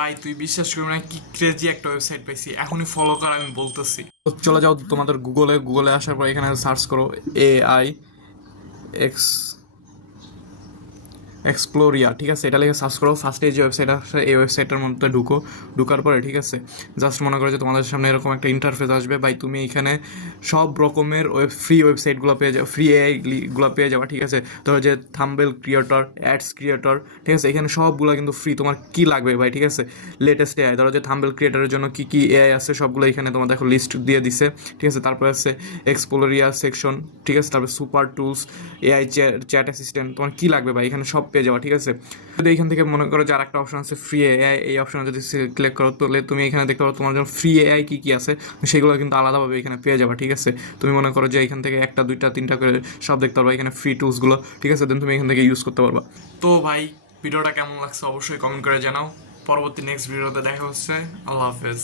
ভাই তুই বিশ্বাস করবি না কি ক্রেজি একটা ওয়েবসাইট পাইছি, এখনই ফলো কর, আমি বলতেছি। তো চলে যাও তোমাদের গুগলে আসার পর এখানে সার্চ করো AI এক্স এক্সপ্লোরিয়া, ঠিক আছে, এটা লিখে সার্চ করো। ফার্স্টে যে ওয়েবসাইট আসে এই ওয়েবসাইটের মধ্যে ঢুকার পরে ঠিক আছে, জাস্ট মনে করো যে তোমাদের সামনে এরকম একটা ইন্টারফেস আসবে। ভাই তুমি এখানে সব রকমের ফ্রি ওয়েবসাইটগুলো পেয়ে যাবে, ফ্রি এআইগুলো পেয়ে যাবে, ঠিক আছে। ধরো যে থাম্বনেল ক্রিয়েটর, অ্যাডস ক্রিয়েটর, ঠিক আছে, এখানে সবগুলো কিন্তু ফ্রি। তোমার কি লাগবে ভাই, ঠিক আছে, লেটেস্ট এআই। ধরো যে থাম্বনেল ক্রিয়েটরের জন্য কি কি এআই আছে সবগুলো এখানে তোমার দেখো লিস্ট দিয়ে দিছে, ঠিক আছে। তারপর আছে এক্সপ্লোরিয়া সেকশন, ঠিক আছে, তারপর super tools, AI chat assistant, তোমার কি লাগবে ভাই এখানে সব পেয়ে যাওয়া, ঠিক আছে। যদি এখান থেকে মনে করো যে আর একটা অপশন আছে ফ্রি এআই, এই অপশনে যদি ক্লিক করো তাহলে তুমি এখানে দেখতে পারো তোমার জন্য ফ্রি এআই কী কী আছে, সেগুলো কিন্তু আলাদাভাবে এখানে পেয়ে যাবে, ঠিক আছে। তুমি মনে করো যে এখান থেকে একটা দুইটা তিনটা করে সব দেখতে পারবা এখানে ফ্রি টুলসগুলো, ঠিক আছে, দেন তুমি এখান থেকে ইউজ করতে পারবা। তো ভাই ভিডিওটা কেমন লাগছে অবশ্যই কমেন্ট করে জানাও। পরবর্তী নেক্সট ভিডিওতে দেখা হচ্ছে। আল্লাহ হাফেজ।